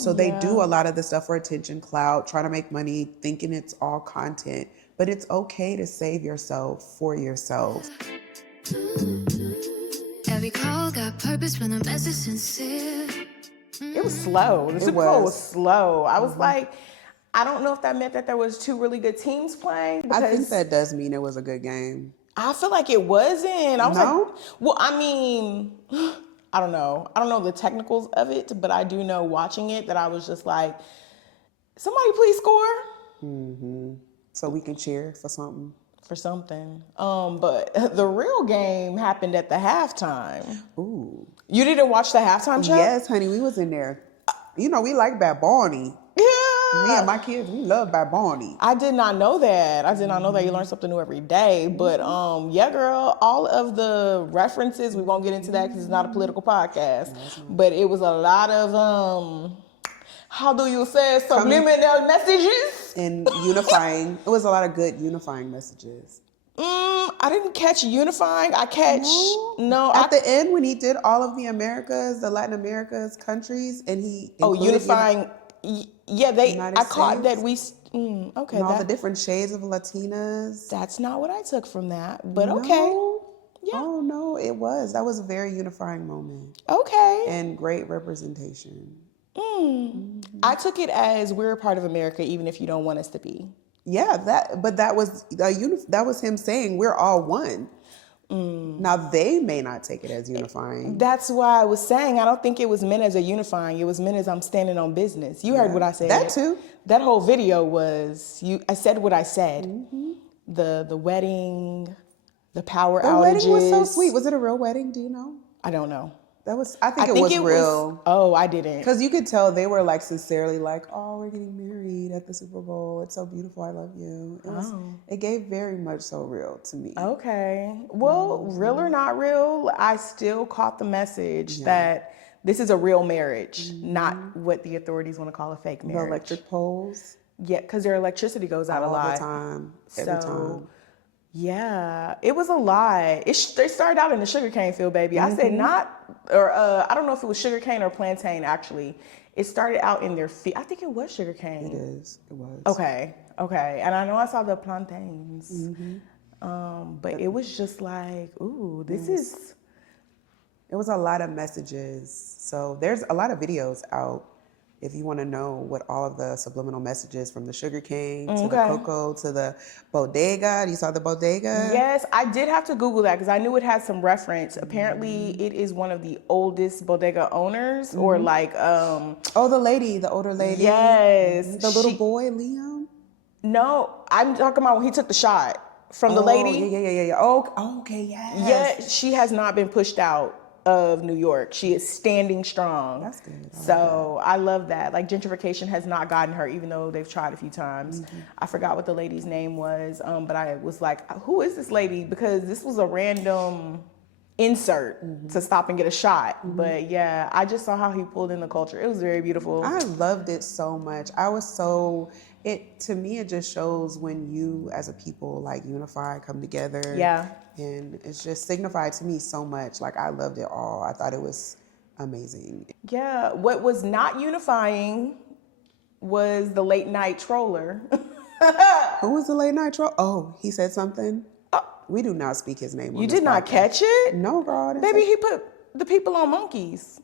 So they do a lot of the stuff for attention, clout, trying to make money, thinking it's all content. But it's okay to save yourself for yourself. Every call got purpose when the message sincere. It was slow. The Super Bowl was slow. I was like, I don't know if that meant that there was two really good teams playing. I think that does mean it was a good game. I feel like it wasn't. I was like, well, I mean, I don't know. I don't know the technicals of it, but I do know watching it that I was just like, somebody please score. Mm-hmm. So we can cheer for something. For something. But the real game happened at the halftime. Ooh. You didn't watch the halftime show? Yes, honey, we was in there. You know, we like Bad Bunny. Yeah. Me and my kids, we love Bad Bunny. I did not know that. I did not know that. You learn something new every day. But yeah, girl, all of the references, we won't get into that because it's not a political podcast. But it was a lot of, how do you say, subliminal messages? And unifying. It was a lot of good unifying messages. I didn't catch unifying. I catch no. At the end, when he did all of the Americas, the Latin Americas countries, and he unifying. Yeah, I caught that we. Okay, and all the different shades of Latinas. That's not what I took from that, but okay. Yeah. Oh no, it was. That was a very unifying moment. Okay. And great representation. I took it as we're a part of America, even if you don't want us to be. Yeah, that was him saying we're all one. Now they may not take it as unifying. That's why I was saying I don't think it was meant as a unifying. It was meant as I'm standing on business. You heard what I said. That too. That whole video was I said what I said. The wedding, the power outages. The wedding was so sweet. Was it a real wedding? Do you know? I don't know. I think it was real. Oh, I didn't. Because you could tell they were like sincerely like, oh, we're getting married at the Super Bowl. It's so beautiful. I love you. It gave very much so real to me. Okay. Well, real or not real, I still caught the message that this is a real marriage, not what the authorities want to call a fake marriage. The electric poles? Yeah, because their electricity goes out a lot. All the time. Every time. Yeah, it was a lot. They started out in the sugarcane field, baby. I said I don't know if it was sugarcane or plantain, actually. It started out in their field. I think it was sugarcane. It was. Okay. And I know I saw the plantains. But it was just like, ooh, this is... It was a lot of messages. So there's a lot of videos out if you want to know what all of the subliminal messages from the sugarcane to the cocoa to the bodega. You saw the bodega? Yes, I did have to Google that because I knew it had some reference. Apparently, it is one of the oldest bodega owners or like... the older lady. Yes. The little boy, Liam? No, I'm talking about when he took the shot from the lady. Yeah. Oh, okay, yes. Yeah, she has not been pushed out of New York. She is standing strong. That's good. I love that. Like gentrification has not gotten her, even though they've tried a few times. I forgot what the lady's name was, but I was like, who is this lady? Because this was a random insert to stop and get a shot. But yeah, I just saw how he pulled in the culture. It was very beautiful. I loved it so much. To me, it just shows when you as a people like unify, come together. Yeah. And it's just signified to me so much. Like I loved it all. I thought it was amazing. Yeah. What was not unifying was the late night troller. Who was the late night troll? Oh, he said something? We do not speak his name on You this did not podcast. catch it? No, girl. Baby, he put the people on monkeys.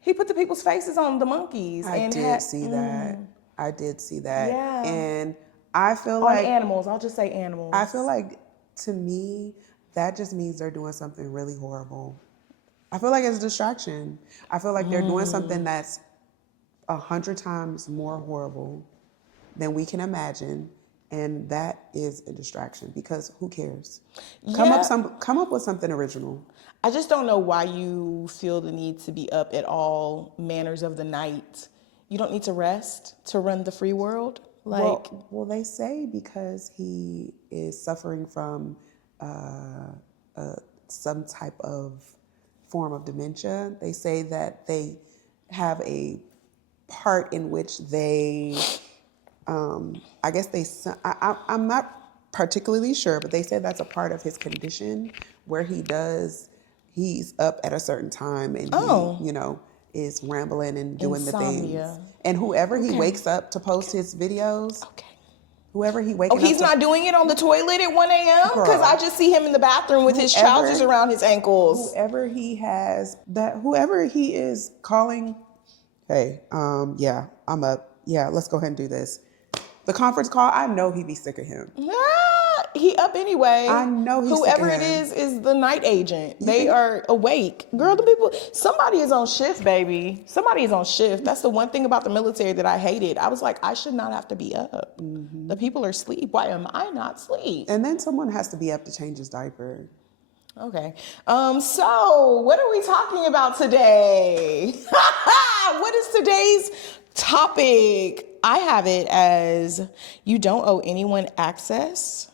He put the people's faces on the monkeys. I did see that. Yeah. And I feel on like... animals. I'll just say animals. I feel like, to me, that just means they're doing something really horrible. I feel like it's a distraction. I feel like they're doing something that's 100 times more horrible than we can imagine. And that is a distraction because who cares? Come up with something original. I just don't know why you feel the need to be up at all manners of the night. You don't need to rest to run the free world? Well, they say because he is suffering from some type of form of dementia. They say that they have a part in which they... I'm not particularly sure, but they said that's a part of his condition where he's up at a certain time and is rambling and doing the Insomnia. things. And whoever he Okay. wakes up to post his videos, Okay. whoever he Oh, waking he's up to, not doing it on the toilet at 1 a.m.? Because Girl. I just see him in the bathroom with his Whoever- trousers around his ankles. whoever he has, that whoever he is calling, hey, yeah, I'm up. Yeah, let's go ahead and do this. The conference call, I know he be sick of him. He up anyway. I know he's Whoever sick of it him. is the night agent. They think- are awake. Girl, the people, somebody is on shift, baby. Somebody is on shift. That's the one thing about the military that I hated. I was like, I should not have to be up. The people are asleep. Why am I not asleep? And then someone has to be up to change his diaper. Okay. So what are we talking about today? What is today's topic? I have it as you don't owe anyone access,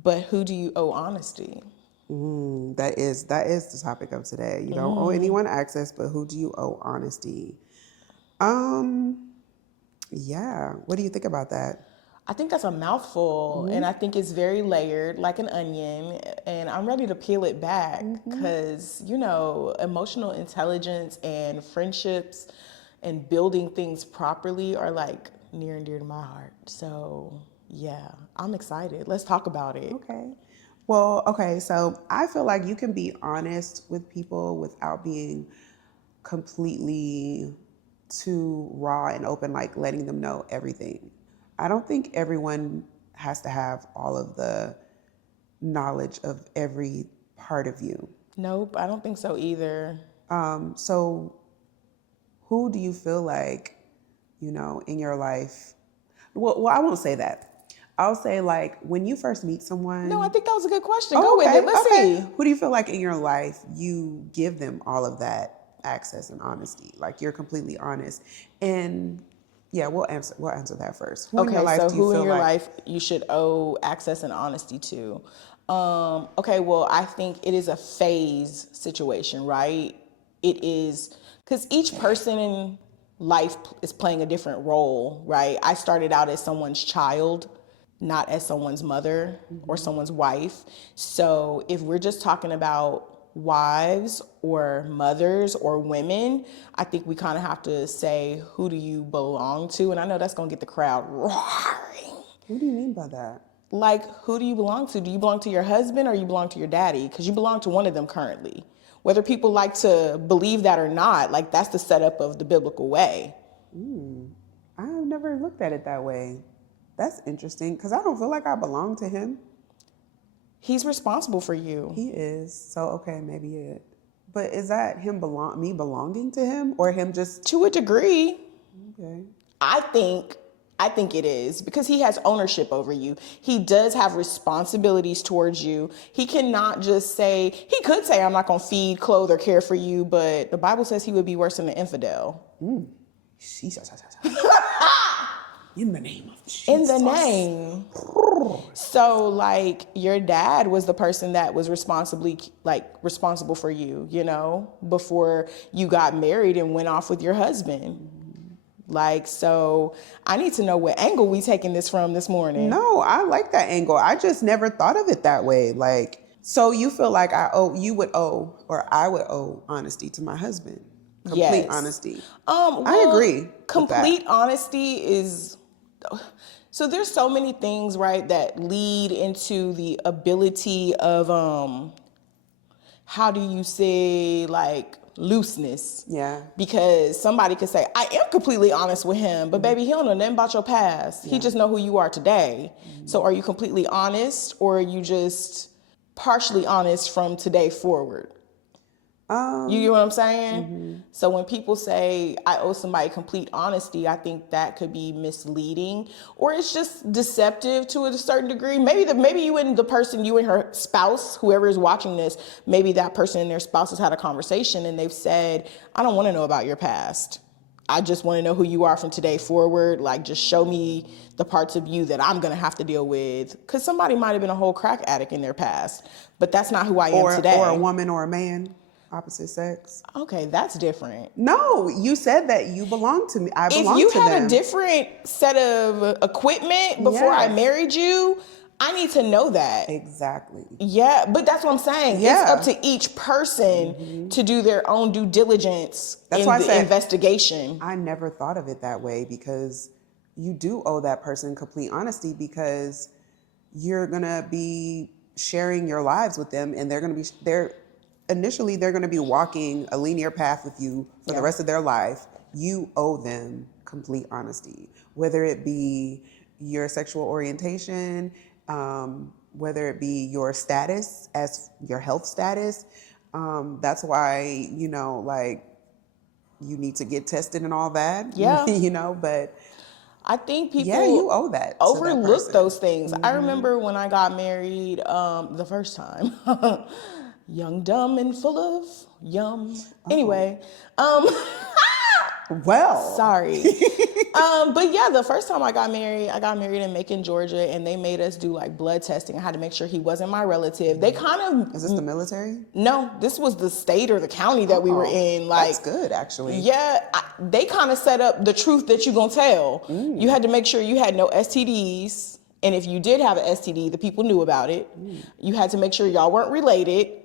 but who do you owe honesty? That is the topic of today. You don't owe anyone access, but who do you owe honesty? Yeah. What do you think about that? I think that's a mouthful, and I think it's very layered, like an onion, and I'm ready to peel it back because, emotional intelligence and friendships and building things properly are like near and dear to my heart. So, yeah, I'm excited. Let's talk about it. Okay. Well, okay, so I feel like you can be honest with people without being completely too raw and open, like letting them know everything. I don't think everyone has to have all of the knowledge of every part of you. Nope, I don't think so either. So who do you feel like, in your life? Well, I won't say that. I'll say like when you first meet someone. No, I think that was a good question. Go with it. Let's see. Who do you feel like in your life you give them all of that access and honesty? Like you're completely honest. And yeah, we'll answer that first. Who in your life do you who feel in your like life you should owe access and honesty to? Okay, well, I think it is a phase situation, right? It is, because each person in life is playing a different role, right? I started out as someone's child, not as someone's mother or someone's wife. So if we're just talking about wives or mothers or women, I think we kind of have to say, who do you belong to? And I know that's going to get the crowd roaring. What do you mean by that? Like, who do you belong to? Do you belong to your husband or you belong to your daddy? Because you belong to one of them currently. Whether people like to believe that or not, like that's the setup of the biblical way. I've never looked at it that way. That's interesting because I don't feel like I belong to him. He's responsible for you. He is. So, okay, maybe it. But is that me belonging to him or him just, To a degree, okay. I think it is because he has ownership over you. He does have responsibilities towards you. He cannot just say, he could say, I'm not going to feed, clothe, or care for you, but the Bible says he would be worse than an infidel. Jesus. In the name of Jesus. In the name. So like your dad was the person that was responsible for you, before you got married and went off with your husband. Like, so I need to know what angle we taking this from this morning. No, I like that angle. I just never thought of it that way. Like, so you feel like I would owe honesty to my husband. Complete Yes. honesty. Well, I agree with Complete that. honesty is, so there's so many things, right, that lead into the ability of, how do you say, like, looseness? Yeah. Because somebody could say, I am completely honest with him, but baby, he don't know nothing about your past. He just know who you are today. So are you completely honest or are you just partially honest from today forward? You get what I'm saying? So when people say I owe somebody complete honesty, I think that could be misleading or it's just deceptive to a certain degree. Maybe you and her spouse, whoever is watching this, maybe that person and their spouse has had a conversation and they've said, I don't want to know about your past. I just want to know who you are from today forward. Like, just show me the parts of you that I'm going to have to deal with. Because somebody might have been a whole crack addict in their past, but that's not who I am today. Or a woman or a man. Opposite sex. Okay, that's different. No, you said that you belong to me. I belong to them. If you had a different set of equipment before I married you, I need to know that. Exactly. Yeah, but that's what I'm saying. Yeah. It's up to each person to do their own due diligence That's in why I the said investigation. I never thought of it that way, because you do owe that person complete honesty, because you're going to be sharing your lives with them, and they're going to be initially they're going to be walking a linear path with you for the rest of their life. You owe them complete honesty, whether it be your sexual orientation, whether it be your status, as your health status. That's why, like, you need to get tested and all that, Yeah. but I think yeah, people you owe that to that overlook person. those things. I remember when I got married the first time. Young, dumb, and full of yum. Anyway, Well, sorry. But yeah, the first time I got married in Macon, Georgia, and they made us do like blood testing. I had to make sure he wasn't my relative. They kind of is this the military? no, this was the state or the county that we were in. Like, that's good, actually. yeah, they kind of set up the truth that you gonna tell. You had to make sure you had no STDs, and if you did have an STD, the people knew about it. You had to make sure y'all weren't related.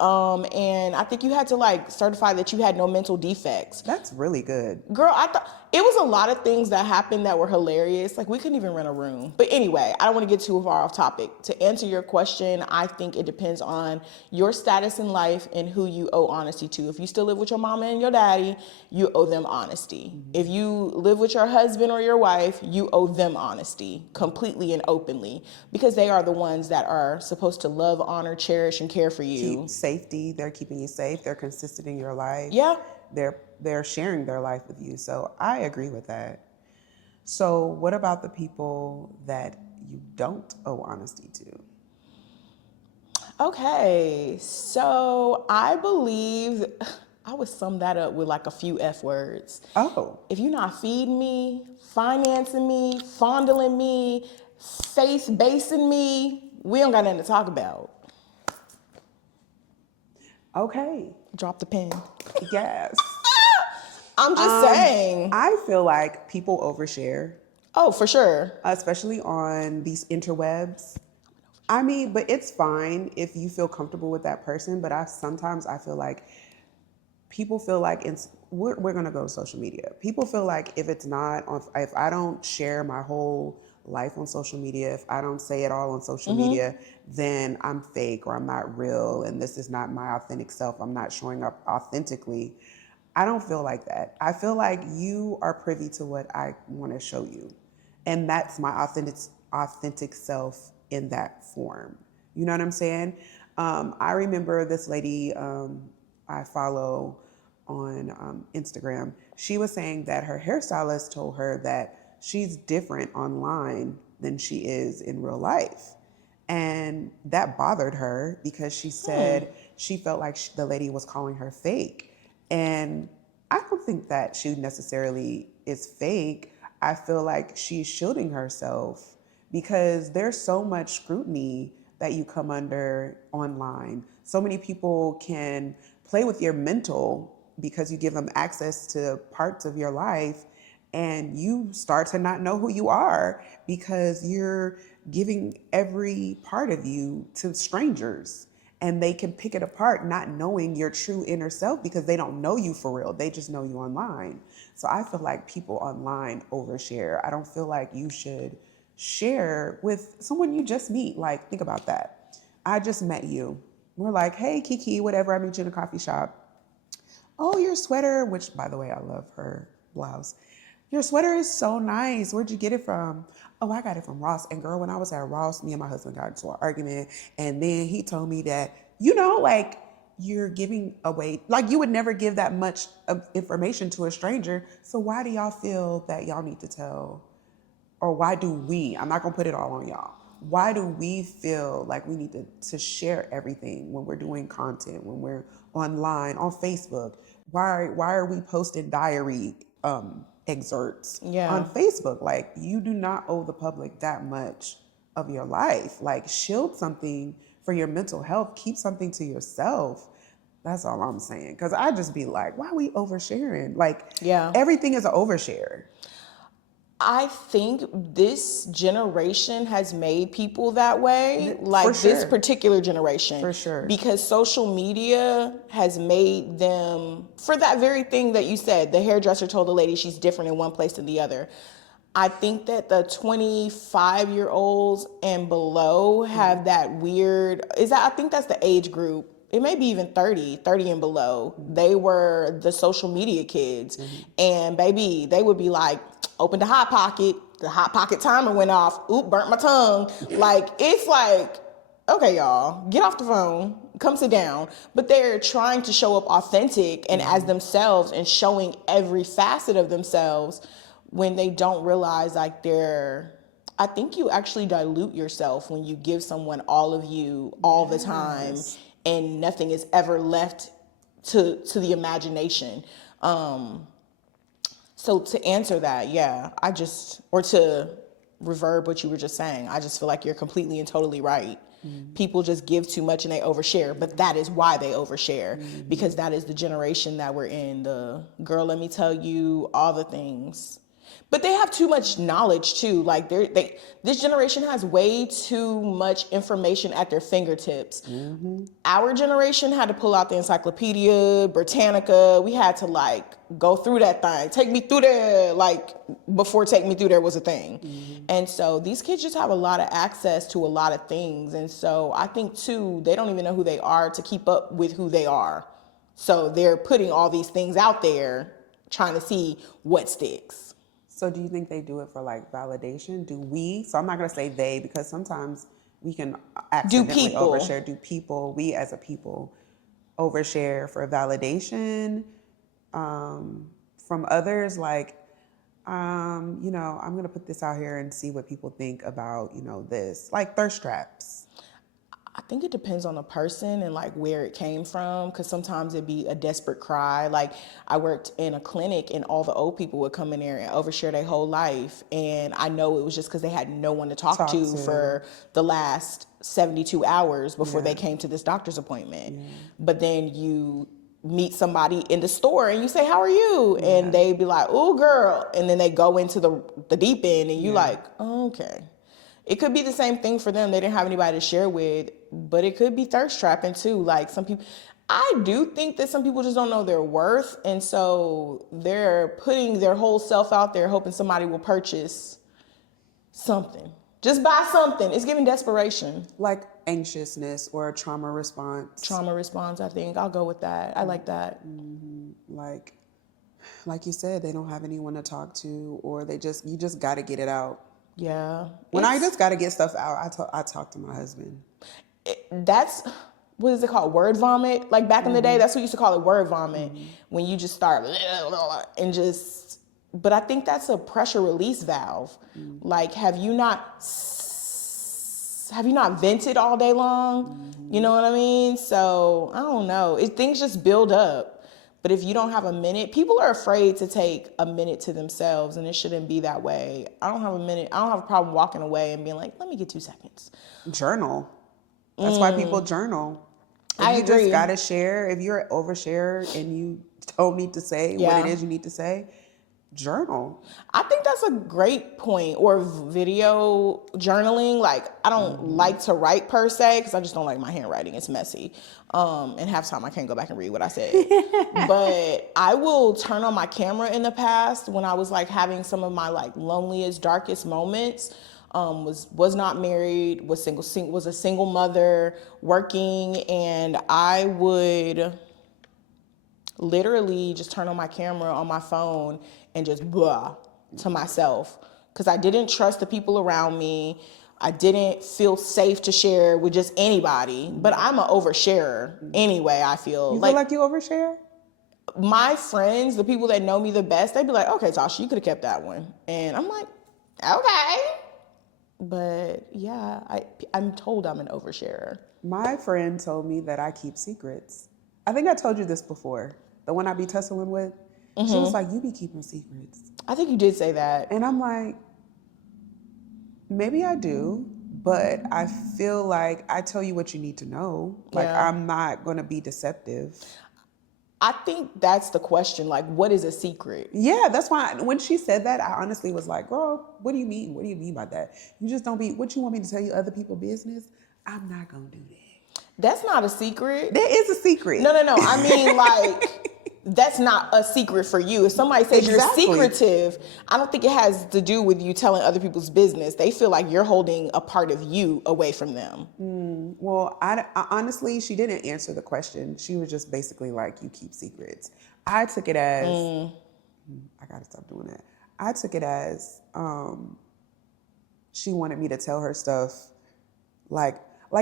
And I think you had to like certify that you had no mental defects. That's really good. Girl, I thought it was a lot of things that happened that were hilarious. Like, we couldn't even rent a room. But anyway, I don't want to get too far off topic. To answer your question, I think it depends on your status in life and who you owe honesty to. If you still live with your mama and your daddy, you owe them honesty. If you live with your husband or your wife, you owe them honesty completely and openly, because they are the ones that are supposed to love, honor, cherish, and care for you. Keep safety. They're keeping you safe. They're consistent in your life. Yeah. They're sharing their life with you. So I agree with that. So what about the people that you don't owe honesty to? Okay, so I believe I would sum that up with like a few F words. Oh. If you're not feeding me, financing me, fondling me, faith-basing me, we don't got nothing to talk about. Okay. Drop the pen. Yes. I'm just saying. I feel like people overshare, Oh, for sure. especially on these interwebs. I mean, but it's fine if you feel comfortable with that person. But sometimes I feel like people feel like we're gonna go to social media. People feel like if I don't share my whole life on social media, if I don't say it all on social media, then I'm fake or I'm not real, and this is not my authentic self. I'm not showing up authentically. I don't feel like that. I feel like you are privy to what I want to show you, and that's my authentic self in that form. You know what I'm saying? I remember this lady I follow on Instagram. She was saying that her hairstylist told her that she's different online than she is in real life. And that bothered her because she said she felt like the lady was calling her fake. And I don't think that she necessarily is fake. I feel like she's shielding herself because there's so much scrutiny that you come under online. So many people can play with your mental because you give them access to parts of your life, and you start to not know who you are because you're giving every part of you to strangers, and they can pick it apart not knowing your true inner self because they don't know you for real. They just know you online. So I feel like people online overshare. I don't feel like you should share with someone you just meet. Like, think about that. I just met you. We're like, hey, Kiki, whatever. I meet you in a coffee shop. Oh, your sweater, which, by the way, I love her blouse. Your sweater is so nice. Where'd you get it from? Oh, I got it from Ross. And girl, when I was at Ross, me and my husband got into an argument. And then he told me that, like, you're giving away, like, you would never give that much of information to a stranger. So why do y'all feel that y'all need to tell? Or why do we, I'm not going to put it all on y'all. Why do we feel like we need to share everything when we're doing content, when we're online, on Facebook? Why are we posting diary excerpts on Facebook? Like, you do not owe the public that much of your life. Like, shield something for your mental health. Keep something to yourself. That's all I'm saying. Because I just be like, why are we oversharing? Like, everything is an overshare. I think this generation has made people that way, like For this sure. particular generation. For sure. Because social media has made them, for that very thing that you said, the hairdresser told the lady she's different in one place than the other. I think that the 25-year-olds and below have that weird, I think that's the age group. It may be even 30 and below. They were the social media kids. And baby, they would be like, open the Hot Pocket. The Hot Pocket timer went off. Oop, burnt my tongue. Like, it's like, okay, y'all, get off the phone. Come sit down. But they're trying to show up authentic and as themselves and showing every facet of themselves when they don't realize like I think you actually dilute yourself when you give someone all of you all the time and nothing is ever left to the imagination. So to answer that, or to reverb what you were just saying, I just feel like you're completely and totally right. People just give too much and they overshare, but that is why they overshare, because that is the generation that we're in. The girl, let me tell you all the things. But they have too much knowledge too. Like this generation has way too much information at their fingertips. Our generation had to pull out the Encyclopedia Britannica. We had to like go through that thing. Take me through there, like before Take Me Through There was a thing. And so these kids just have a lot of access to a lot of things. And so I think too, they don't even know who they are to keep up with who they are. So they're putting all these things out there, trying to see what sticks. So do you think they do it for like validation? Do we? So I'm not going to say they, because sometimes we can accidentally overshare. Do people, we as a people, overshare for validation from others? Like, I'm going to put this out here and see what people think about, this. Like thirst traps. I think it depends on the person and like where it came from, because sometimes it'd be a desperate cry. Like I worked in a clinic and all the old people would come in there and overshare their whole life, and I know it was just because they had no one to talk to for the last 72 hours before they came to this doctor's appointment. But then you meet somebody in the store and you say, how are you? And they be like, oh girl, and then they go into the deep end and you like, oh, okay. It could be the same thing for them. They didn't have anybody to share with, but it could be thirst trapping too. Like some people, I do think that some people just don't know their worth. And so they're putting their whole self out there, hoping somebody will purchase something. Just buy something. It's giving desperation. Like anxiousness or a trauma response. Trauma response, I think. I'll go with that. I like that. Like you said, they don't have anyone to talk to, or you just got to get it out. Yeah. When I just got to get stuff out, I talk to my husband. That's, what is it called? Word vomit? Like back in the day, that's what we used to call it, word vomit. When you just start and just, but I think that's a pressure release valve. Like, have you not vented all day long? You know what I mean? So I don't know. Things just build up. But if you don't have a minute, people are afraid to take a minute to themselves, and it shouldn't be that way. I don't have a minute. I don't have a problem walking away and being like, let me get 2 seconds. Journal. That's why people journal. I agree. You just got to share. If you're an overshare and you don't need to say what it is you need to say, journal. I think that's a great point. Or video journaling. Like, I don't like to write per se, because I just don't like my handwriting. It's messy. And half the time I can't go back and read what I said. But I will turn on my camera in the past when I was like having some of my like loneliest, darkest moments. Was not married, was a single mother, working, and I would literally just turn on my camera on my phone and just blah to myself, because I didn't trust the people around me. I didn't feel safe to share with just anybody, but I'm an oversharer anyway. I feel you feel like you overshare? My friends, the people that know me the best, they'd be like, okay, Tasha, you could have kept that one. And I'm like, okay. But yeah, I'm told I'm an oversharer. My friend told me that I keep secrets. I think I told you this before. The one I be tussling with, she was like, you be keeping secrets. I think you did say that. And I'm like, maybe I do, but I feel like I tell you what you need to know. Like, I'm not going to be deceptive. I think that's the question. Like, what is a secret? Yeah, that's why when she said that, I honestly was like, girl, what do you mean? What do you mean by that? You just don't be, what you want me to tell you other people's business? I'm not going to do that. That's not a secret. There is a secret. No. I mean, like, that's not a secret for you. If somebody says Exactly. you're secretive, I don't think it has to do with you telling other people's business. They feel like you're holding a part of you away from them. Well, I honestly, she didn't answer the question. She was just basically like, you keep secrets. I took it as, I got to stop doing that. I took it as she wanted me to tell her stuff like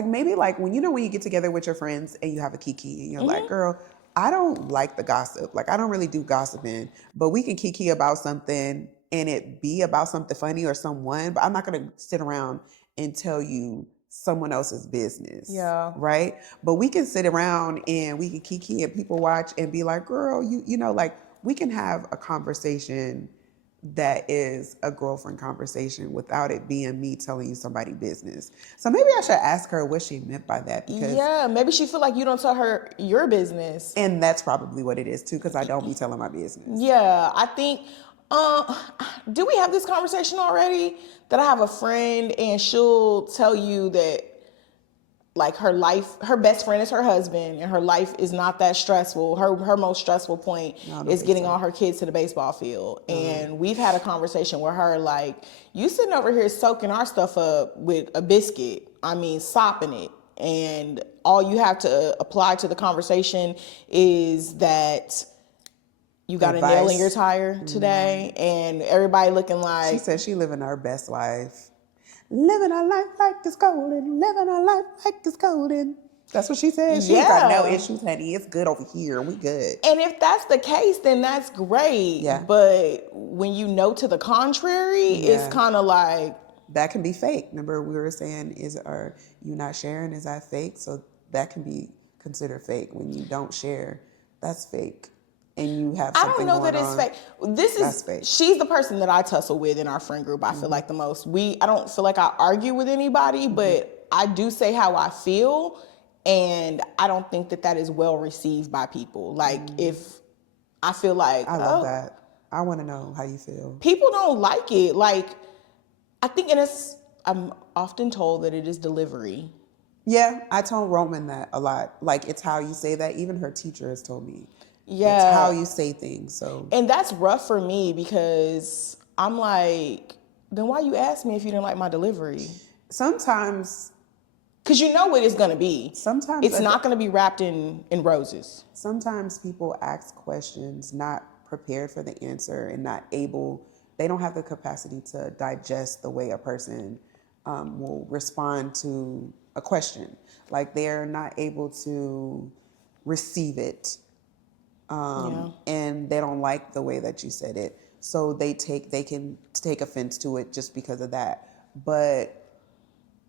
maybe like when you get together with your friends and you have a kiki and you're like, girl, I don't like the gossip. Like I don't really do gossiping, but we can kiki about something and it be about something funny or someone, but I'm not going to sit around and tell you someone else's business. Yeah. Right? But we can sit around and we can kiki and people watch and be like, girl, you know, like we can have a conversation that is a girlfriend conversation without it being me telling you somebody's business. So maybe I should ask her what she meant by that. Because, Yeah, maybe she feel like you don't tell her your business. and that's probably what it is too, because I don't be telling my business. Yeah, I think, do we have this conversation already? That I have a friend and she'll tell you that like her best friend is her husband and her life is not that stressful. Her most stressful point is getting all her kids to the baseball field. And we've had a conversation with her like, you sitting over here soaking our stuff up with a biscuit. I mean, sopping it. And all you have to apply to the conversation is that you got a nail in your tire today and everybody looking like... She said she living her best life. Living her life like it's golden. Living her life like it's golden. That's what she said. She ain't got no issues, honey. It's good over here. We good. And if that's the case, then that's great. Yeah. But when you know to the contrary, it's kind of like... That can be fake. Remember we were saying, are you not sharing? Is that fake? So that can be considered fake. When you don't share, that's fake. And you have something I don't know going that it's on. fake. That's fake. She's the person that I tussle with in our friend group, I feel like the most. I don't feel like I argue with anybody, but I do say how I feel. And I don't think that is well received by people. Like if I feel like... I love that. I want to know how you feel. People don't like it. Like, I think I'm often told that it is delivery. Yeah, I told Roman that a lot. Like, it's how you say that. Even her teacher has told me. Yeah. It's how you say things. So, and that's rough for me because I'm like, then why you ask me if you didn't like my delivery? Sometimes... Because you know what it's going to be. Sometimes... It's not going to be wrapped in roses. Sometimes people ask questions not prepared for the answer and not able... They don't have the capacity to digest the way a person will respond to a question. Like they're not able to receive it. And they don't like the way that you said it. So they can take offense to it just because of that. But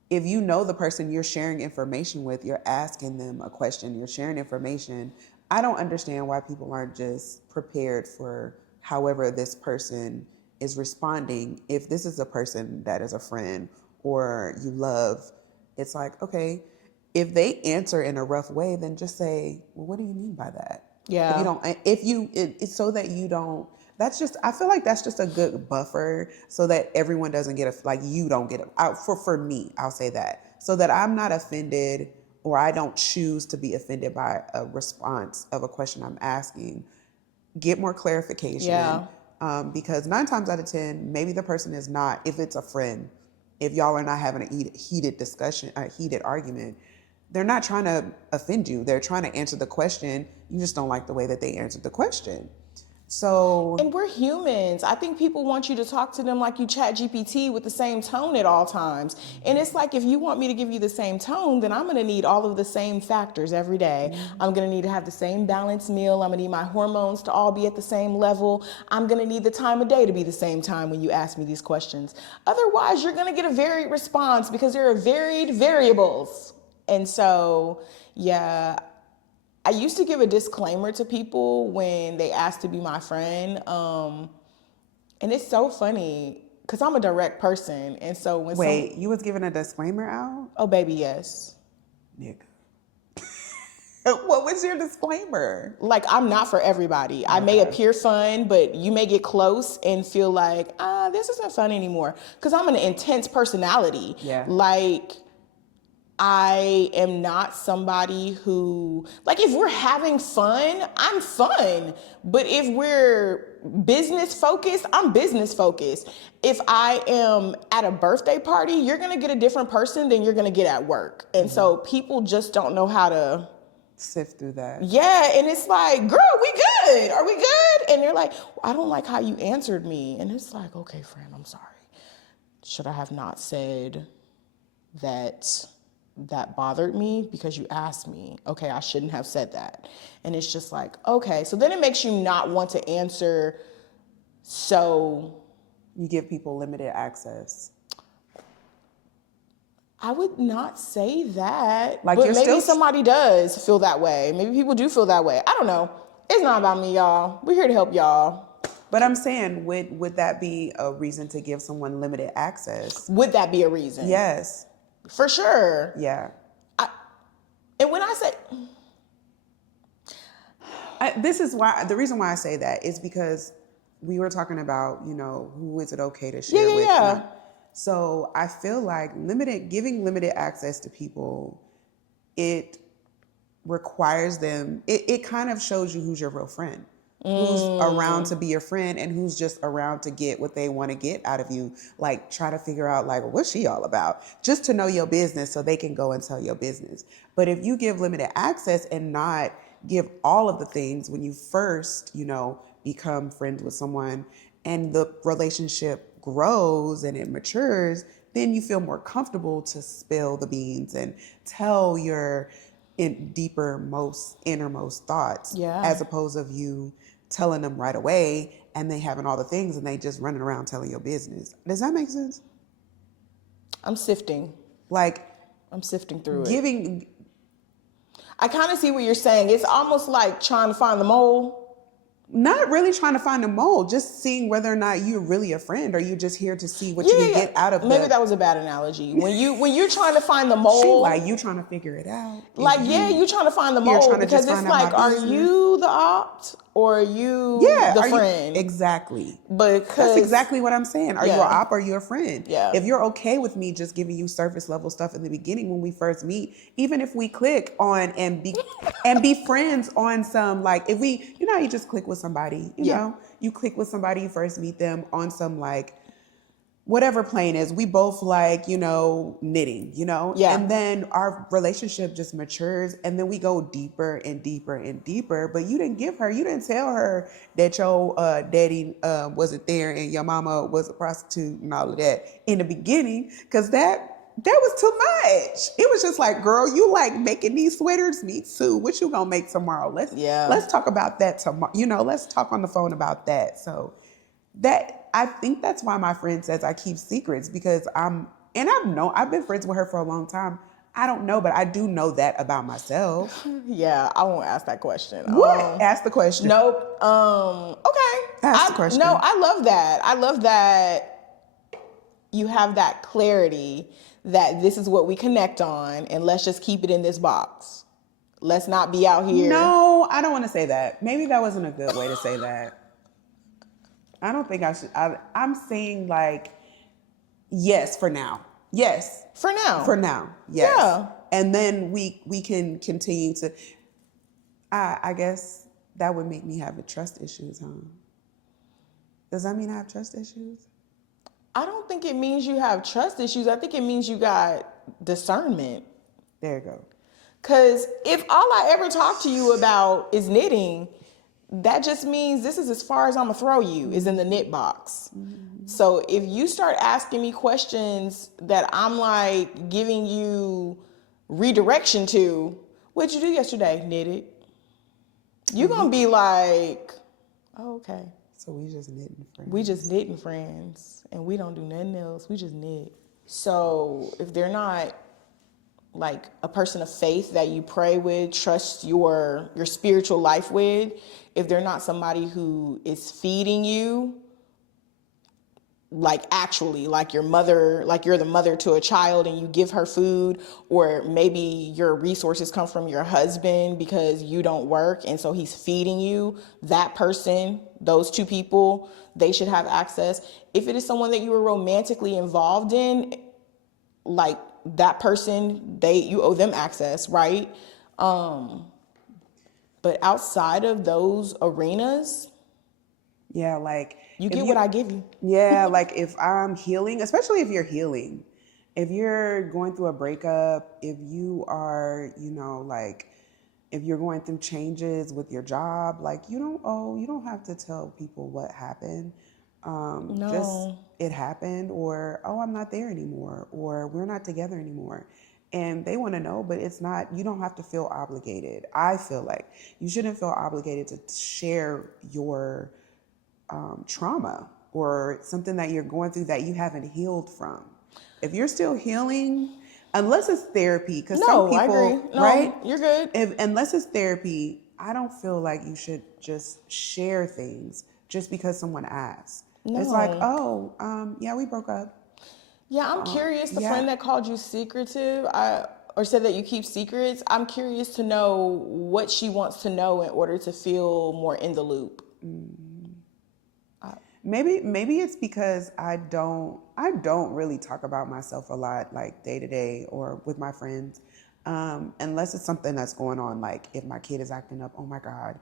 if you know the person you're sharing information with, you're asking them a question, you're sharing information. I don't understand why people aren't just prepared for however this person is responding. If this is a person that is a friend or you love, it's like, okay, if they answer in a rough way, then just say, well, what do you mean by that? Yeah. It's so that you don't, I feel like that's just a good buffer so that everyone doesn't you don't get for me, I'll say that. So that I'm not offended or I don't choose to be offended by a response of a question I'm asking. Get more clarification. Yeah. Because 9 times out of 10, maybe the person is not, if it's a friend, if y'all are not having a heated discussion, a heated argument, they're not trying to offend you. They're trying to answer the question. You just don't like the way that they answered the question. So... And we're humans. I think people want you to talk to them like you chat GPT with the same tone at all times. And it's like, if you want me to give you the same tone, then I'm going to need all of the same factors every day. I'm going to need to have the same balanced meal. I'm going to need my hormones to all be at the same level. I'm going to need the time of day to be the same time when you ask me these questions. Otherwise, you're going to get a varied response because there are varied variables. And so, yeah, I used to give a disclaimer to people when they asked to be my friend. And it's so funny because I'm a direct person. And so when you was giving a disclaimer out? Oh, baby, yes. Nigga. What was your disclaimer? Like, I'm not for everybody. I may appear fun, but you may get close and feel like, this isn't fun anymore. Because I'm an intense personality. Yeah. Like, I am not somebody who, like, if we're having fun, I'm fun. But if we're business focused, I'm business focused. If I am at a birthday party, you're going to get a different person than you're going to get at work. And so people just don't know how to sift through that. Yeah, and it's like, girl, we good. Are we good? And they're like, I don't like how you answered me. And it's like, okay, friend, I'm sorry. Should I have not said that bothered me because you asked me? Okay, I shouldn't have said that. And it's just like, okay. So then it makes you not want to answer. So you give people limited access. I would not say that. Like, but you're maybe still somebody does feel that way. Maybe people do feel that way. I don't know. It's not about me, y'all. We're here to help y'all. But I'm saying, would that be a reason to give someone limited access? Would that be a reason? Yes. For sure. Yeah. And when I say... this is why, the reason why I say that is because we were talking about, who is it okay to share with? Yeah. So I feel like giving limited access to people, it requires them, it kind of shows you who's your real friend, who's around to be your friend and who's just around to get what they want to get out of you. Like, try to figure out, like, what's she all about? Just to know your business so they can go and tell your business. But if you give limited access and not give all of the things when you first, become friends with someone and the relationship grows and it matures, then you feel more comfortable to spill the beans and tell your innermost thoughts, as opposed of you telling them right away and they having all the things and they just running around telling your business. Does that make sense? I'm sifting. I'm sifting through it. I kind of see what you're saying. It's almost like trying to find the mole. Not really trying to find a mole, just seeing whether or not you're really a friend or you're just here to see what you can get out of it. Maybe that was a bad analogy. When you're trying to find the mole, like you trying to figure it out. You're trying to find the mole because it's like, are you the opt or are you the friend? Exactly. Because that's exactly what I'm saying. Are you an op or are you a friend? Yeah. If you're okay with me just giving you surface level stuff in the beginning when we first meet, even if we click on and be friends on some, like, if we, how you just click with somebody, you know, you click with somebody, you first meet them on some, like, whatever plane is, we both like, knitting, and then our relationship just matures and then we go deeper and deeper and deeper. But you didn't tell her that your daddy wasn't there and your mama was a prostitute and all of that in the beginning, because that was too much. It was just like, girl, you like making these sweaters? Me too. What you gonna make tomorrow? Let's talk about that tomorrow. Let's talk on the phone about that. So I think that's why my friend says I keep secrets, because I've been friends with her for a long time. I don't know, but I do know that about myself. Yeah, I won't ask that question. What? Ask the question. Nope. Okay. Ask the question. No, I love that. I love that you have that clarity that this is what we connect on, and let's just keep it in this box. Let's not be out here. No, I don't want to say that. Maybe that wasn't a good way to say that. I don't think I should. I'm saying, like, yes, for now. Yes. For now. For now. Yes. Yeah. And then we can continue to, I guess that would make me have trust issues, huh? Does that mean I have trust issues? I don't think it means you have trust issues. I think it means you got discernment. There you go. Because if all I ever talk to you about is knitting, that just means this is as far as I'm going to throw you, is in the knit box. Mm-hmm. So if you start asking me questions that I'm like giving you redirection to, what'd you do yesterday? Knitted. You're going to be like, oh, okay. So we just knitting friends. We just knitting friends, and we don't do nothing else. We just knit. So if they're not like a person of faith that you pray with, trust your spiritual life with, if they're not somebody who is feeding you, like actually, like your mother, like you're the mother to a child and you give her food, or maybe your resources come from your husband because you don't work and so he's feeding you, that person, those two people, they should have access. If it is someone that you were romantically involved in, like that person, you owe them access, right? But outside of those arenas, Yeah, like you if get what I give you. Yeah, like if I'm healing, especially if you're healing, if you're going through a breakup, if you are, like if you're going through changes with your job, like you don't have to tell people what happened. Just No. it happened, or oh, I'm not there anymore, or we're not together anymore. And they want to know, but it's not, you don't have to feel obligated. I feel like you shouldn't feel obligated to share your trauma or something that you're going through that you haven't healed from. If you're still healing, unless it's therapy, because some No, I agree. people, No, right? you're good. Unless it's therapy, I don't feel like you should just share things just because someone asks. It's like, No. oh, yeah, we broke up. Yeah, I'm curious. The yeah. friend that called you secretive, or said that you keep secrets, I'm curious to know what she wants to know in order to feel more in the loop. Maybe it's because I don't really talk about myself a lot, like day to day or with my friends, unless it's something that's going on. Like if my kid is acting up, oh my God,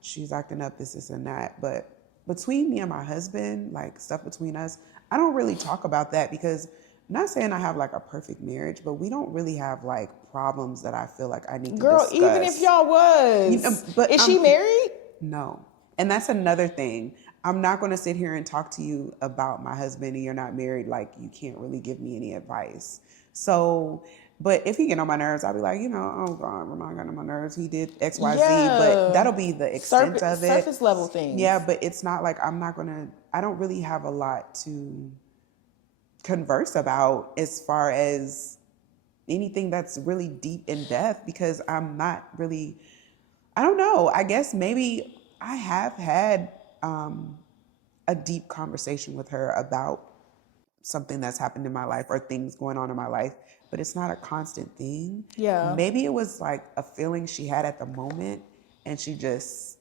she's acting up, this and that. But between me and my husband, like stuff between us, I don't really talk about that because I'm not saying I have like a perfect marriage, but we don't really have like problems that I feel like I need to discuss. Even if y'all was, but is she married? No. And that's another thing. I'm not going to sit here and talk to you about my husband and you're not married. Like, you can't really give me any advice. So, but if he get on my nerves, I'll be like, oh God, Ramon got on my nerves. He did X, Y, Z. But that'll be the extent of it. Surface level things. Yeah, but it's not like I don't really have a lot to converse about as far as anything that's really deep in depth because I'm not really, I don't know. I guess maybe I have had a deep conversation with her about something that's happened in my life or things going on in my life, but it's not a constant thing. Yeah. Maybe it was like a feeling she had at the moment and she just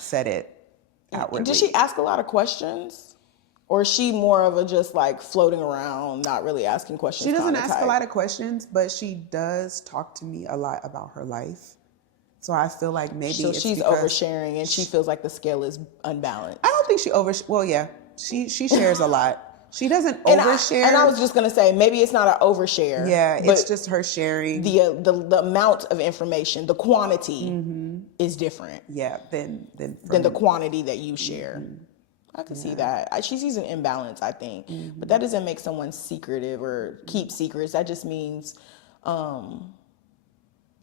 said it outwardly. Did she ask a lot of questions? Or is she more of a just like floating around, not really asking questions? She doesn't ask a lot of questions, but she does talk to me a lot about her life. So I feel like maybe so she's oversharing and she feels like the scale is unbalanced. I don't think she well, yeah, she shares a lot. She doesn't overshare. And I was just gonna say maybe it's not an overshare. Yeah, it's just her sharing. The amount of information, the quantity is different. Yeah, than the quantity that you share. I can see that. She sees an imbalance, I think, but that doesn't make someone secretive or keep secrets. That just means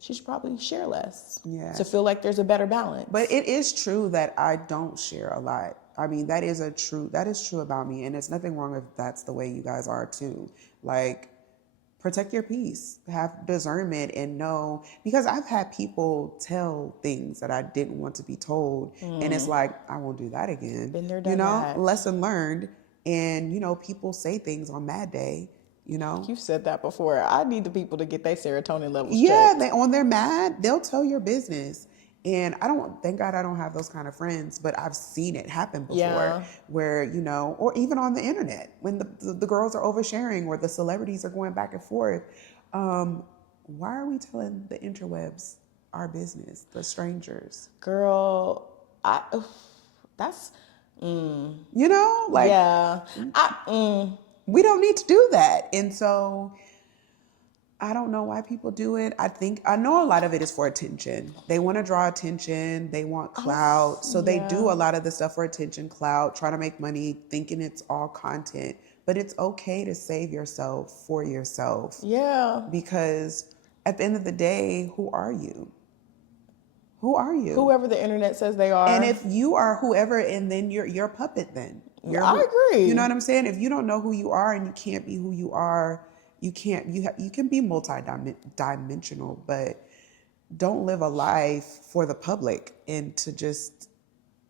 she should probably share less to feel like there's a better balance. But it is true that I don't share a lot. I mean, that is true about me, and it's nothing wrong if that's the way you guys are too. Like, protect your peace, have discernment, and know, because I've had people tell things that I didn't want to be told, and it's like, I won't do that again. Been there, done that. Lesson learned. And people say things on Mad Day. You've said that before. I need the people to get their serotonin levels checked. They on their mad, they'll tell your business. And thank God I don't have those kind of friends, but I've seen it happen before where, or even on the internet when the girls are oversharing or the celebrities are going back and forth. Why are we telling the interwebs our business, the strangers? Girl, that's, we don't need to do that. And so I don't know why people do it. I know a lot of it is for attention. They want to draw attention. They want clout. So they do a lot of the stuff for attention, clout, trying to make money, thinking it's all content. But it's okay to save yourself for yourself. Yeah. Because at the end of the day, who are you? Who are you? Whoever the internet says they are. And if you are whoever, and then you're a puppet then. I agree. You know what I'm saying? If you don't know who you are and you can't be who you are, you can be multi-dimensional, but don't live a life for the public and to just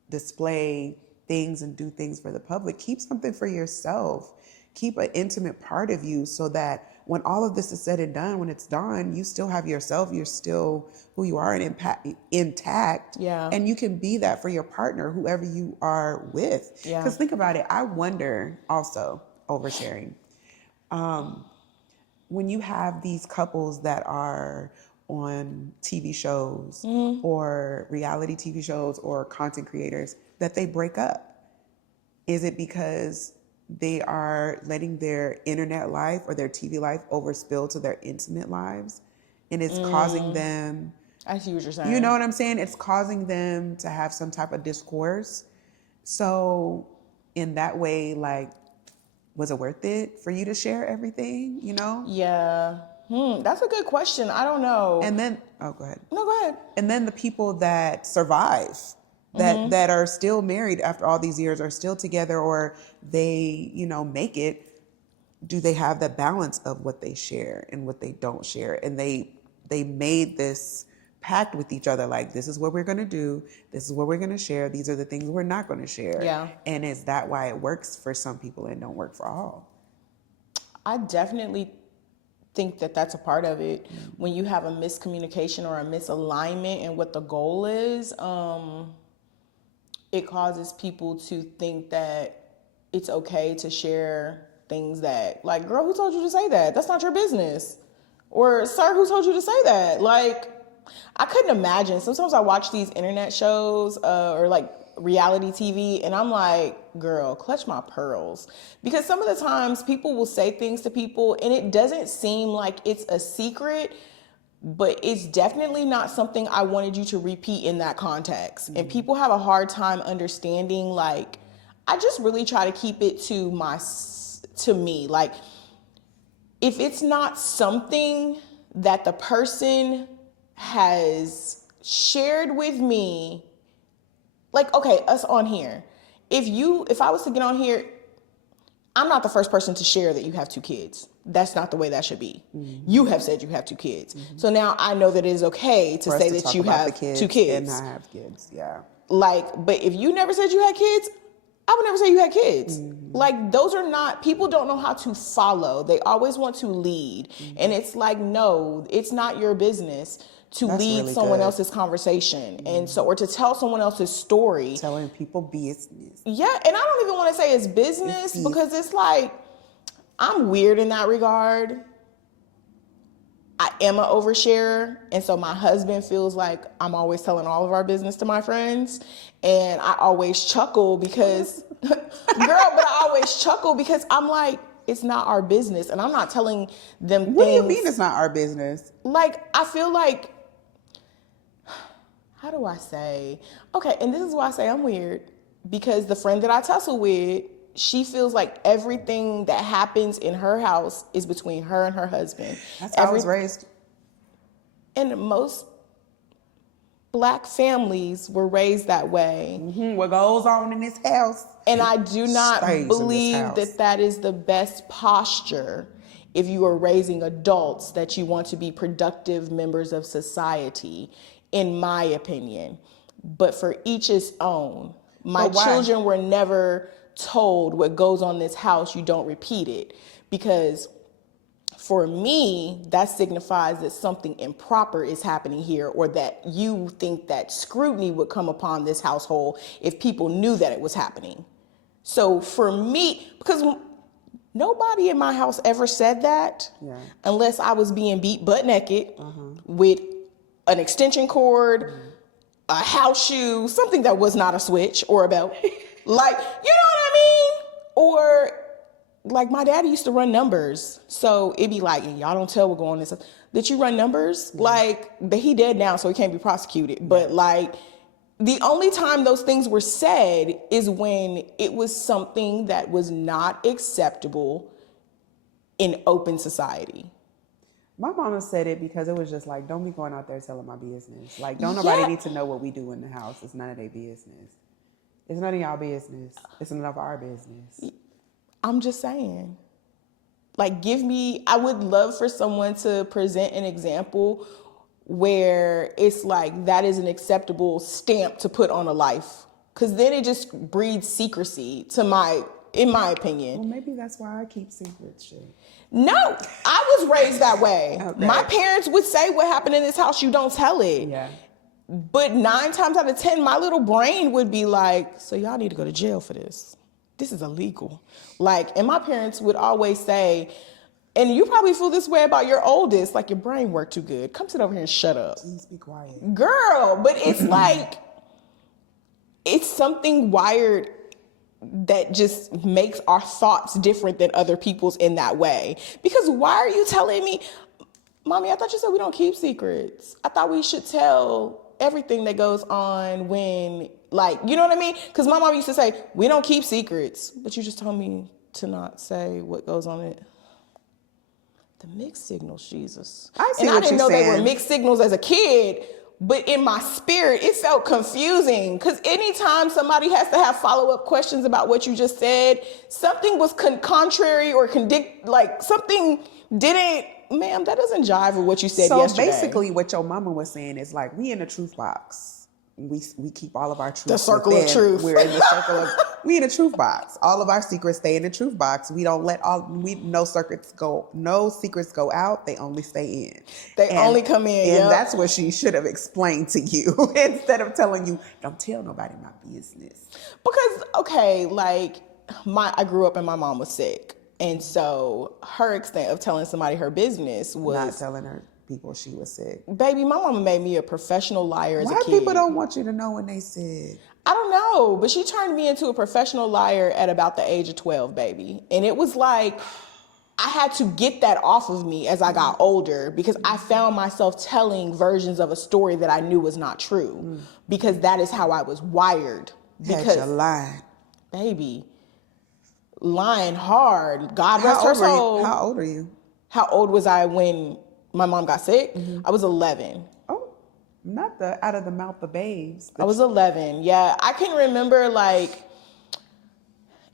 display things and do things for the public. Keep something for yourself. Keep an intimate part of you so that when all of this is said and done, when it's done, you still have yourself. You're still who you are and intact. Yeah. And you can be that for your partner, whoever you are with. Yeah. Because think about it. I wonder also, oversharing. When you have these couples that are on TV shows or reality TV shows or content creators, that they break up. Is it because they are letting their internet life or their TV life overspill to their intimate lives? And it's causing them... I see what you're saying. You know what I'm saying? It's causing them to have some type of discourse. So in that way, like, was it worth it for you to share everything, you know? Yeah. That's a good question. I don't know. And then, oh, go ahead. No, go ahead. And then the people that survive, that are still married after all these years, are still together, or they, you know, make it, do they have that balance of what they share and what they don't share? And they made this pact with each other, like, this is what we're going to do. This is what we're going to share. These are the things we're not going to share. Yeah. And is that why it works for some people and don't work for all? I definitely think that that's a part of it. When you have a miscommunication or a misalignment in what the goal is, it causes people to think that it's okay to share things that, like, girl, who told you to say that? That's not your business. Or, sir, who told you to say that? Like, I couldn't imagine. Sometimes I watch these internet shows or like reality TV, and I'm like, girl, clutch my pearls. Because some of the times people will say things to people and it doesn't seem like it's a secret, but it's definitely not something I wanted you to repeat in that context. And people have a hard time understanding, like, I just really try to keep it to me. Like, if it's not something that the person has shared with me, like, okay, us on here, if I was to get on here, I'm not the first person to share that you have 2 kids. That's not the way that should be. You have said you have 2 kids. So now I know that it is okay to say that you have 2 kids. And I have kids, yeah. Like, but if you never said you had kids, I would never say you had kids. Like, those are not, people don't know how to follow. They always want to lead. And it's like, no, it's not your business to lead really someone good. else's conversation. And so, or to tell someone else's story. Telling people business. Yeah, and I don't even want to say it's business because it's like, I'm weird in that regard. I am an oversharer, and so my husband feels like I'm always telling all of our business to my friends, and I always chuckle because, girl, but I always chuckle because I'm like, it's not our business, and I'm not telling them What things. do you mean it's not our business? Like, I feel like, how do I say? Okay, and this is why I say I'm weird, because the friend that I tussle with, she feels like everything that happens in her house is between her and her husband. That's how I was raised. And most Black families were raised that way. What goes on in this house? And I do not stays in this believe house. that that is the best posture if you are raising adults, that you want to be productive members of society, in my opinion. But for each his own. My children were never told what goes on in this house, you don't repeat it. Because for me, that signifies that something improper is happening here, or that you think that scrutiny would come upon this household if people knew that it was happening. So for me, because nobody in my house ever said that, unless I was being beat butt naked with an extension cord, a house shoe, something that was not a switch or a belt. Like, you know what I mean? Or like, my daddy used to run numbers. So it'd be like, and y'all don't tell what going on this. Did you run numbers? Like, but he dead now, so he can't be prosecuted. But like, the only time those things were said is when it was something that was not acceptable in open society. My mama said it because it was just like, don't be going out there telling my business. Like, don't nobody need to know what we do in the house. It's none of their business. It's none of y'all business. It's none of our business. I'm just saying. Like, I would love for someone to present an example where it's like, that is an acceptable stamp to put on a life. Because then it just breeds secrecy in my opinion. Well, maybe that's why I keep secrets, shit. No, I was raised that way. Okay. My parents would say, what happened in this house, you don't tell it. Yeah. But 9 times out of 10, my little brain would be like, so y'all need to go to jail for this. This is illegal. Like, and my parents would always say, and you probably feel this way about your oldest, like your brain worked too good. Come sit over here and shut up. Please be quiet. Girl, but it's like, it's something wired that just makes our thoughts different than other people's in that way. Because why are you telling me, Mommy, I thought you said we don't keep secrets. I thought we should tell everything that goes on when, like, you know what I mean? Because my mom used to say, we don't keep secrets. But you just told me to not say what goes on it. The mixed signals, Jesus. I see and I what didn't you're know they saying. were mixed signals as a kid. But in my spirit, it felt confusing because anytime somebody has to have follow-up questions about what you just said, something was contrary or like something didn't, ma'am, that doesn't jive with what you said yesterday. So basically what your mama was saying is like, we in the truth box. We keep all of our truth. The circle of truth. We're in the circle of, we in the truth box. All of our secrets stay in the truth box. We don't let no secrets go out. They only stay in. They only come in. And yep. that's what she should have explained to you instead of telling you, don't tell nobody my business. Because, okay, like I grew up and my mom was sick. And so her extent of telling somebody her business was Not telling her people she was sick. Baby, my mama made me a professional liar as a kid. Why people don't want you to know when they sick? I don't know, but she turned me into a professional liar at about the age of 12, baby. And it was like, I had to get that off of me as I got older because I found myself telling versions of a story that I knew was not true because that is how I was wired. Because you lying. Baby, lying hard. God rest her soul. How old are you? How old was I when my mom got sick? I was 11. Oh, not the out of the mouth of babes. I was 11. Yeah, I can remember like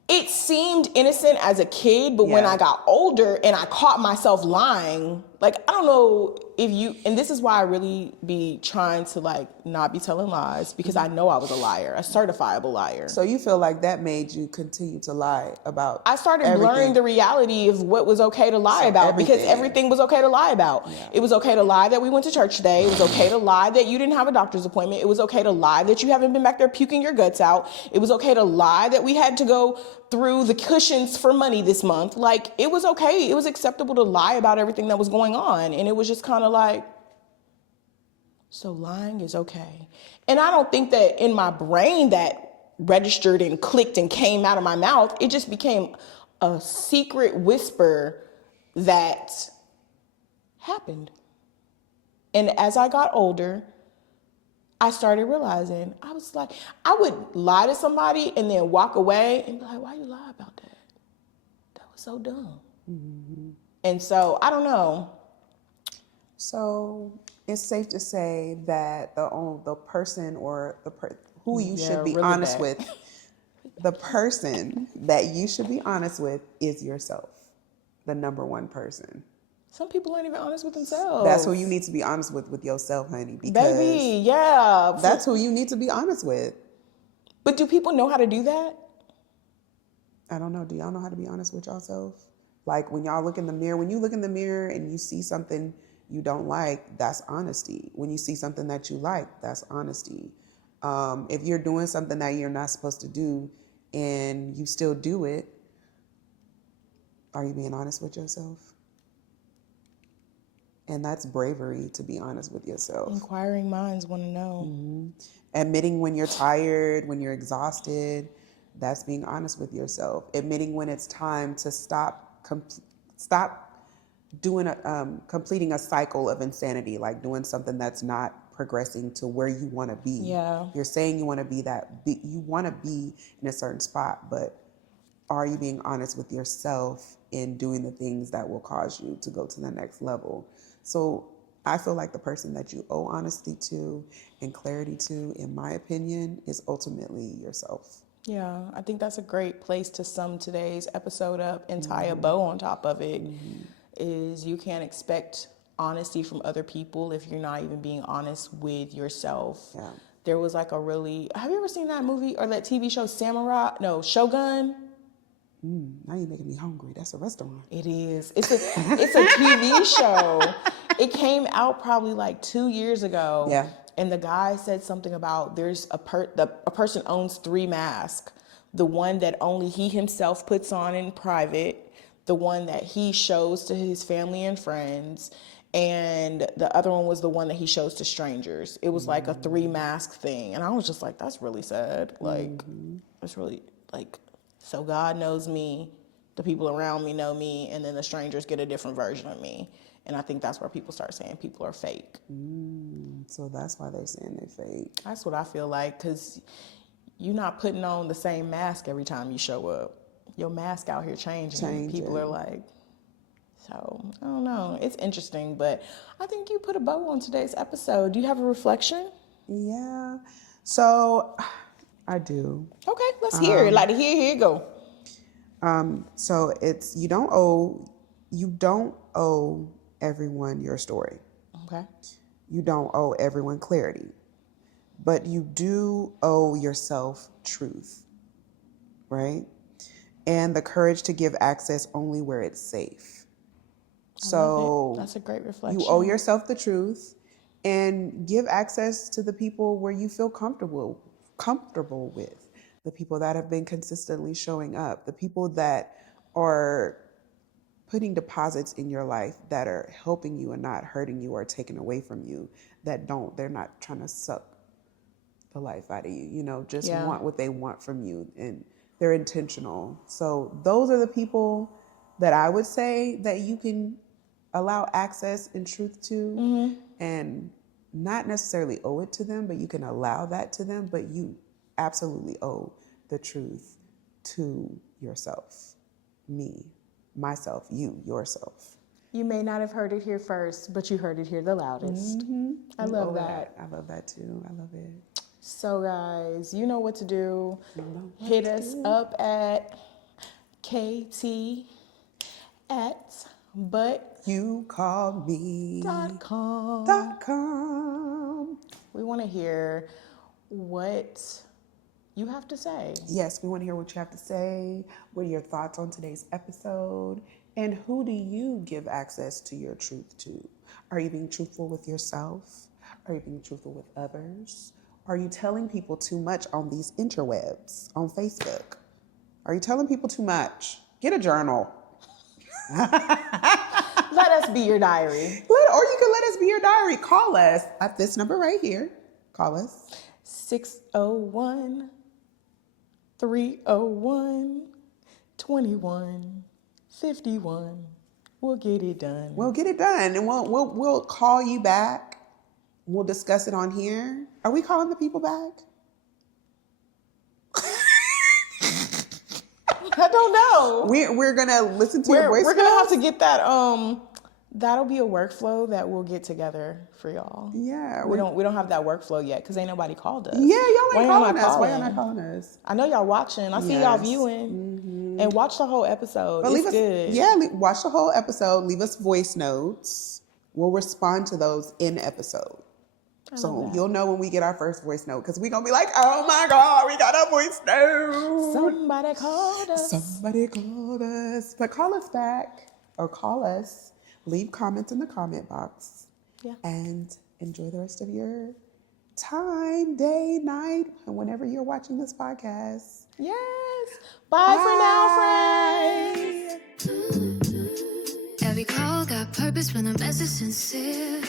it seemed innocent as a kid, but when I got older and I caught myself lying, like I don't know if you, and this is why I really be trying to like not be telling lies because I know I was a liar, a certifiable liar. So you feel like that made you continue to lie about I started everything. blurring the reality of what was okay to lie about because everything was okay to lie about. Yeah. It was okay to lie that we went to church today. It was okay to lie that you didn't have a doctor's appointment. It was okay to lie that you haven't been back there puking your guts out. It was okay to lie that we had to go through the cushions for money this month. Like it was okay. It was acceptable to lie about everything that was going on. And it was just kind of like, so lying is okay. And I don't think that in my brain that registered and clicked and came out of my mouth. It just became a secret whisper that happened. And as I got older, I started realizing, I was like, I would lie to somebody and then walk away and be like, why you lie about that? That was so dumb. Mm-hmm. And so, I don't know. So it's safe to say that the person or who you should be really honest bad. with, the person that you should be honest with is yourself, the number one person. Some people aren't even honest with themselves. That's who you need to be honest with yourself, honey. Because baby, yeah. That's who you need to be honest with. But do people know how to do that? I don't know. Do y'all know how to be honest with yourself? Like when y'all look in the mirror, when you look in the mirror and you see something you don't like, that's honesty. When you see something that you like, that's honesty. If you're doing something that you're not supposed to do and you still do it, are you being honest with yourself? And that's bravery, to be honest with yourself. Inquiring minds want to know. Mm-hmm. Admitting when you're tired, when you're exhausted, that's being honest with yourself. Admitting when it's time to stop doing completing a cycle of insanity, like doing something that's not progressing to where you want to be. Yeah. You're saying you want to be you want to be in a certain spot, but are you being honest with yourself in doing the things that will cause you to go to the next level? So I feel like the person that you owe honesty to and clarity to, in my opinion, is ultimately yourself. Yeah, I think that's a great place to sum today's episode up and tie a bow on top of it. Is you can't expect honesty from other people if you're not even being honest with yourself. Yeah. there was like a really, have you ever seen that movie or that TV show Shogun? Now you're making me hungry. That's a restaurant. It is. It's a TV show. It came out probably like 2 years ago. Yeah. And the guy said something about there's a person owns 3 masks. The one that only he himself puts on in private, the one that he shows to his family and friends, and the other one was the one that he shows to strangers. It was like a 3 mask thing. And I was just like, that's really sad. Like, it's really like, so God knows me, the people around me know me, and then the strangers get a different version of me. And I think that's where people start saying people are fake. So that's why they're saying they're fake. That's what I feel like, because you're not putting on the same mask every time you show up. Your mask out here changing. People are like, so I don't know. It's interesting, but I think you put a bow on today's episode. Do you have a reflection? Yeah. So I do. Okay, let's hear it. Like, here you go. So it's you don't owe everyone your story. Okay. You don't owe everyone clarity, but you do owe yourself truth, right? And the courage to give access only where it's safe. So that's a great reflection. you owe yourself the truth and give access to the people where you feel comfortable with, the people that have been consistently showing up, the people that are putting deposits in your life that are helping you and not hurting you or taking away from you, they're not trying to suck the life out of you, just want what they want from you, and they're intentional. So those are the people that I would say that you can allow access and truth to, and not necessarily owe it to them, but you can allow that to them, but you absolutely owe the truth to yourself, me, myself, you, yourself. You may not have heard it here first, but you heard it here the loudest. I love that. I love that too. I love it. So guys, you know what to do. Hit us up at KT@youmcallme.com. We want to hear what you have to say. Yes, we want to hear what you have to say. What are your thoughts on today's episode? And who do you give access to your truth to? Are you being truthful with yourself? Are you being truthful with others? Are you telling people too much on these interwebs, on Facebook? Are you telling people too much? Get a journal. Let us be your diary. Or you can let us be your diary. Call us at this number right here. Call us. 601-301-2151. We'll get it done. We'll get it done, and we'll call you back. We'll discuss it on here. Are we calling the people back? I don't know. We're gonna listen to your voice. We're gonna have to get that. That'll be a workflow that we'll get together for y'all. Yeah, we don't have that workflow yet because ain't nobody called us. Yeah, y'all ain't calling us. Why y'all not calling us? I know y'all watching. I see y'all viewing, and watch the whole episode. But it's good. Watch the whole episode. Leave us voice notes. We'll respond to those in episode. So you'll know when we get our first voice note, because we're going to be like, oh my God, we got a voice note. Somebody called us. But call us back, or call us. Leave comments in the comment box. Yeah. And enjoy the rest of your time, day, night, and whenever you're watching this podcast. Yes. Bye for now, friends. Every call got purpose when the message sincere.